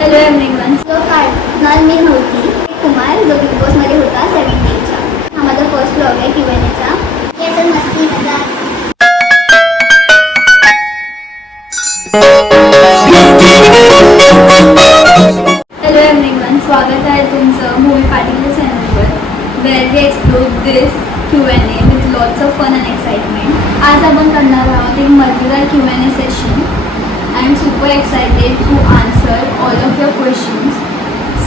Hello everyone. जो काढणार मी नव्हती कुमार जो बिग बॉसमध्ये होता 17च्या. हा माझा फर्स्ट ब्लॉग आहे Q&Aचा. याच्यात मस्ती मजा. हॅलो एव्हरीवन, स्वागत आहे तुमचं मूवी पाटीलच्या चॅनलवर, where we explore this Q&A with lots of fun and excitement. आज आपण करणार आहोत एक मजेदार Q&A session. I am super excited to answer all of your questions.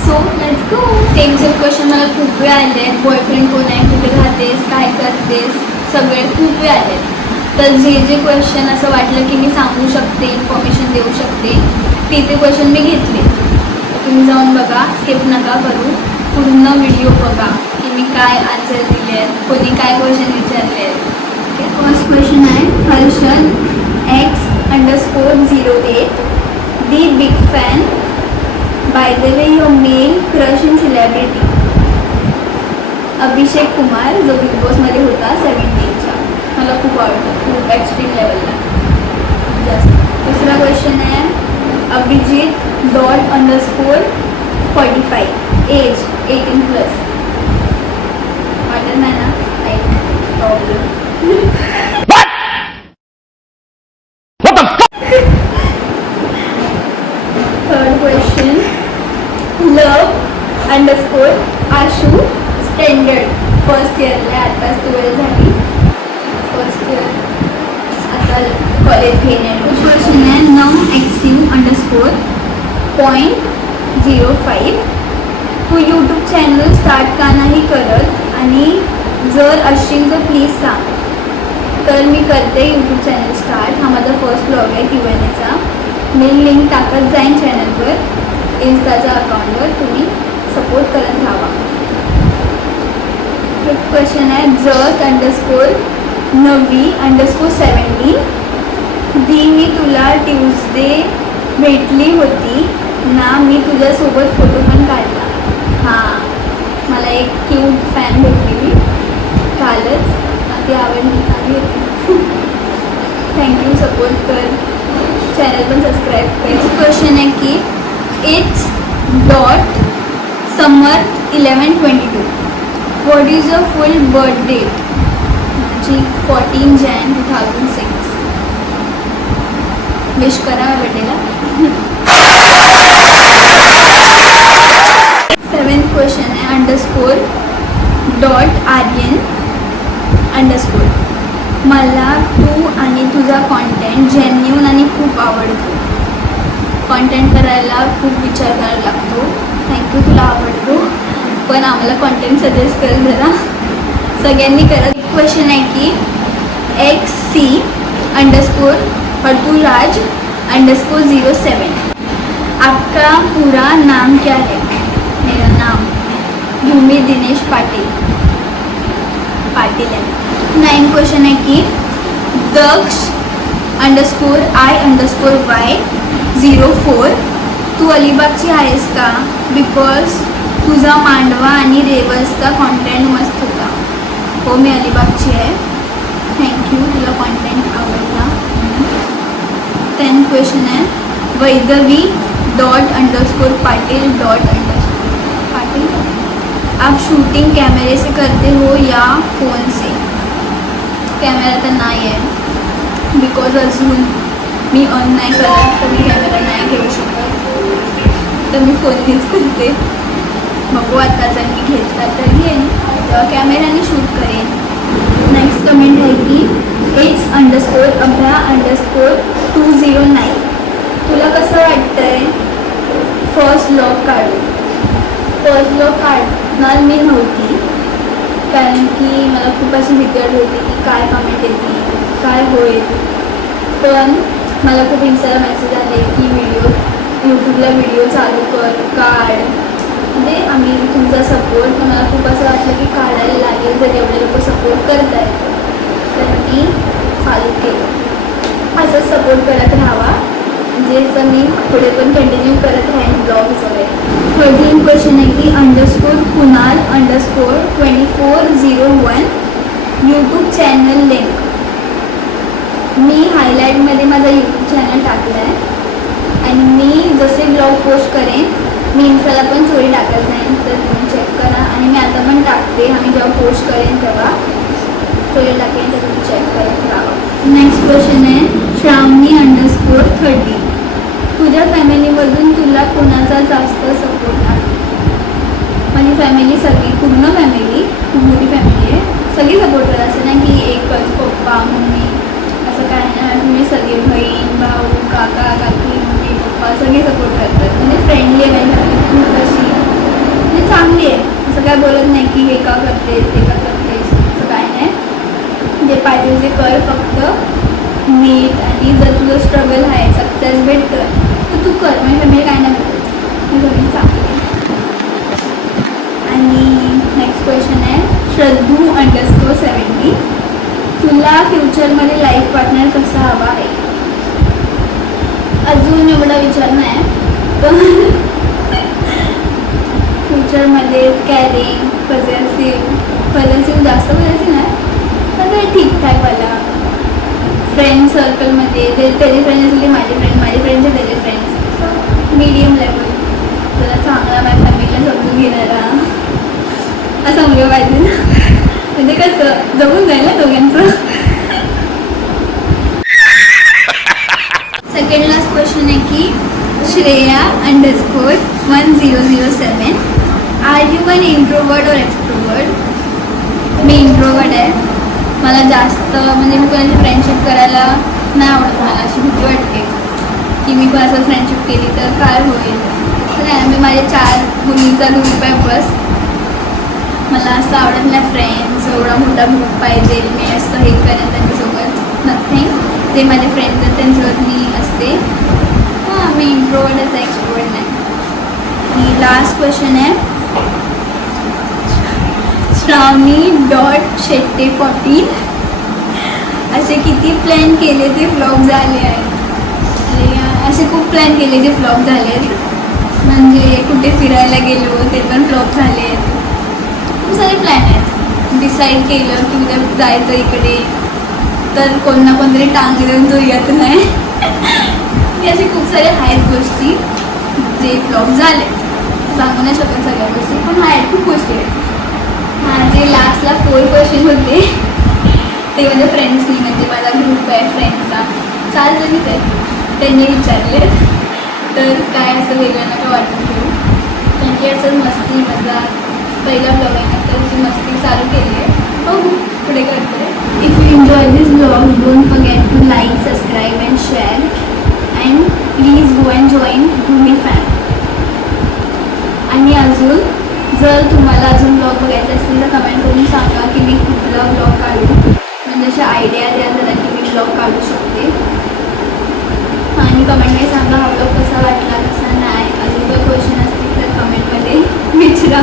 So let's go. Same question मला खूप वेळ आले आहेत. बॉयफ्रेंड कोण आहे, कुठे राहतेस, काय करतेस, सगळे खूप वेळ आले. तर जे क्वेश्चन असं वाटलं की मी सांगू शकते, इन्फॉर्मेशन देऊ शकते, ते क्वेश्चन मी घेतले. तुम्ही जाऊन बघा, स्किप नका करू, पूर्ण व्हिडिओ बघा की मी काय आन्सर दिले आहेत, कोणी काय क्वेश्चन विचारले आहेत. ओके, फर्स्ट क्वेश्चन आहे Harshad X_08. The big fan. By the way your male crush in celebrity. Abhishek Kumar जो बिग बॉसमध्ये होता 17च्या. मला खूप आवडतं, खूप एक्स्ट्रीम लेवलला जास्त. दुसरा क्वेश्चन आहे अभिजित._45. एज 18+. वाटत नाही ना प्रॉब्लेम. थर्ड क्वेश्चन love_आशू स्टँडर्ड. फर्स्ट इयरला आताच 12 झाली. फर्स्ट इयर आता कॉलेज घेणे. क्वेश्चन आहे num_0.05. तू यूट्यूब चॅनल स्टार्ट का नाही करत, आणि जर असशील तर प्लीज सांग. तर मी करते यूट्यूब चॅनल स्टार्ट. हा माझा फर्स्ट ब्लॉग आहे Q&Aचा. मी लिंक टाकत जाईन चॅनलवर, इन्स्टाच्या अकाउंटवर. तुम्ही सपोर्ट करत राहा. फिफ्थ क्वेश्चन आहे Jat_Navi_17. दी मी तुला ट्यूजडे भेटली होती ना, मी तुझ्यासोबत फोटो पण काढला. हां, मला एक क्यूट फॅन भेटलेली कालच, ती आवडली, चांगली होती. थँक्यू, सपोर्ट कर, चॅनल पण सबस्क्राईब कर. नेक्स्ट क्वेश्चन आहे की H.Summer1122. What is a full birth date? माझी 14 Jan 2006. विश करा बर्थडेला. सेवन्थ क्वेश्चन आहे _.Aryan_. मला तू आणि तुझा कॉन्टेंट जेन्युन आणि खूप आवडतो. कॉन्टेंट करायला खूप विचार करायला लागतो. थँक्यू, तुला आवडतो, पण आम्हाला कॉन्टेंट सजेस्ट कर जरा. सगळ्यांनी करत. क्वेश्चन आहे की XC_Harturaj_07. आपका पूरा नाम क्या है? मेरा नाम भूमि दिनेश पाटिल है. 9 क्वेश्चन आहे की Daksh_I_Y04. तू अलिबागची आहेस का? बिकॉज तुझा मांडवा आणि रेवर्सचा कॉन्टेंट मस्त होता. हो, मी अलिबागची आहे. थँक्यू, तुला कॉन्टेंट आवडला. 10 क्वेश्चन आहे वैदवी._पाटिल. आप शूटिंग कैमरे से करते हो या फ़ोन से? कॅमेरा तर नाही आहे, बिकॉज अजून मी अर्न नाही करत, तर मी कॅमेरा नाही घेऊ शकत, तर मी फोन यूज करते. बघू आता, जर मी घेतला तर घेईन, तेव्हा कॅमेऱ्याने शूट करेन. नेक्स्ट कमेंट आहे की H_Abha_209. तुला कसं वाटतं आहे फर्स्ट ब्लॉग काढून? फर्स्ट ब्लॉग काढणार मी नव्हती, कारण की मला खूप अशी भीती वाटत होती की काय कमेंट येतील, काय होईल. पण मला खूप इन्स्टाला मेसेज आले की यूट्यूबला व्हिडिओ चालू कर, काढ. म्हणजे आम्ही तुमचा सपोर्ट, पण मला खूप असं वाटलं की काढायला लागेल जर एवढे लोक सपोर्ट करत आहेत, तर मी चालू केलं. असंच सपोर्ट करत राहावा, म्हणजे जर मी पुढे पण कंटिन्यू करत राहीन ब्लॉग्स वगैरे. 13 क्वेश्चन आहे की _Kunal_2401. YouTube channel link. मी हायलाईटमध्ये माझा यूट्यूब चॅनल टाकला आहे, आणि मी जसे ब्लॉग पोस्ट करेन मी इन्स्टाला पण स्टोरी टाकत जाईन, तर तुम्ही चेक करा. आणि मी आता पण टाकते, आम्ही जेव्हा पोस्ट करेन तेव्हा स्टोरी टाकेन, तर तुम्ही चेक करत राहा. नेक्स्ट क्वेश्चन आहे Shravani_30. तुझ्या फॅमिलीमधून तुला कोणाचा जास्त सपोर्ट आहे? माझी फॅमिली सगळी, पूर्ण फॅमिली, खूप मोठी फॅमिली आहे, सगळी सपोर्ट करतात. असं नाही की एकच पप्पा मम्मी असं काय नाही. तुम्ही सगळे बहीण भाऊ काका काकी मम्मी पप्पा सगळे सपोर्ट करतात. म्हणजे फ्रेंडली आहे माझी फॅमिली, खूप अशी म्हणजे चांगली आहे. असं काय बोलत नाही की हे का करतेस ते का करतेस, असं काय नाही. जे पाहिजे ते कर, फक्त नीट. आणि जर तुझं स्ट्रगल आहे सक्सेस भेटतं तर तू कर. माझी फॅमिली काय नाही बोलत, मी फॅमिली चांगली आहे. आणि नेक्स्ट क्वेश्चन आहे Shradhu_70. तुला फ्युचरमध्ये लाईफ पार्टनर कसा हवा आहे? अजून एवढा विचार नाही, पण फ्युचरमध्ये कॅरिंग पॉझिटिव्ह जास्त पॉझिटिव्ह नाही, पण ते ठीकठाकवाला. फ्रेंड सर्कलमध्ये ते त्याचे फ्रेंड्स असले माझे फ्रेंड्स आहे त्याचे फ्रेंड्स, मीडियम लेवल, जरा चांगला माझ्या फॅमिलीला समजून घेणारा असं मुलं पाहिजे ना, म्हणजे कसं जमून जाईल ना दोघांचं. सेकंड लास्ट क्वेश्चन आहे की Shreya_1007. Are you an introvert or extrovert? मी इंट्रोवर्ट आहे. मला जास्त म्हणजे मी कोणाची फ्रेंडशिप करायला नाही आवडत. मला अशी भीती वाटते की मी कोणासोबत फ्रेंडशिप केली तर काय होईल. तर नाही, मी माझे 4 मुलींचा ग्रुप आहे बस. मला असं आवडत नाही फ्रेंड्स, एवढा मोठा ग्रुप पाहिजे, मी असं हे करेन त्यांच्यासोबत, नथिंग. ते माझे फ्रेंड्स आहेत त्यांच्यासोबत मी असते. हां, मी इंट्रोवर्टच आहे, एक्सट्रोवर्ट नाही. आणि लास्ट क्वेश्चन आहे Shravani.Shetty14. असे किती प्लॅन केले ते फ्लॉप झाले आहेत? असे खूप प्लॅन केले जे फ्लॉप झाले आहेत. म्हणजे कुठे फिरायला गेलो ते पण फ्लॉप झाले आहेत. खूप सारे प्लॅन आहेत. डिसाईड केलं की उद्या जायचं इकडे, तर कोण ना कोणतरी टांग देऊन तो येत नाही. हे असे खूप सारे आहेत गोष्टी जे फ्लॉप झाले. सांगू नाही शकत सगळ्या गोष्टी, पण आहेत खूप गोष्टी आहेत. हां, जे लास्टला 4 क्वेश्चन होते ते माझ्या फ्रेंड्सनी, म्हणजे माझा ग्रुप आहे फ्रेंड्सचा 4 जणीच आहेत, त्यांनी विचारले. तर काय असं वेगळं नका वाटून घेऊ, कारण की असं मस्ती मजा पहिला ब्लॉग आहे ना, तर मस्ती चालू केली आहे. हो पुढे करते. If you enjoy this blog don't forget to like subscribe and share and please go and join Bhumi fan. आणि अजून जर तुम्हाला अजून ब्लॉग बघायचे असतील तर कमेंट करून सांगा की मी कुठला ब्लॉग काढू, म्हणजे अशा आयडिया द्या जरा की मी ब्लॉग काढू शकते. आणि कमेंटमध्ये सांगा हा ब्लॉग कसा वाटला कसा नाही. अजून जर क्वेश्चन असतील तर कमेंटमध्ये विचारा.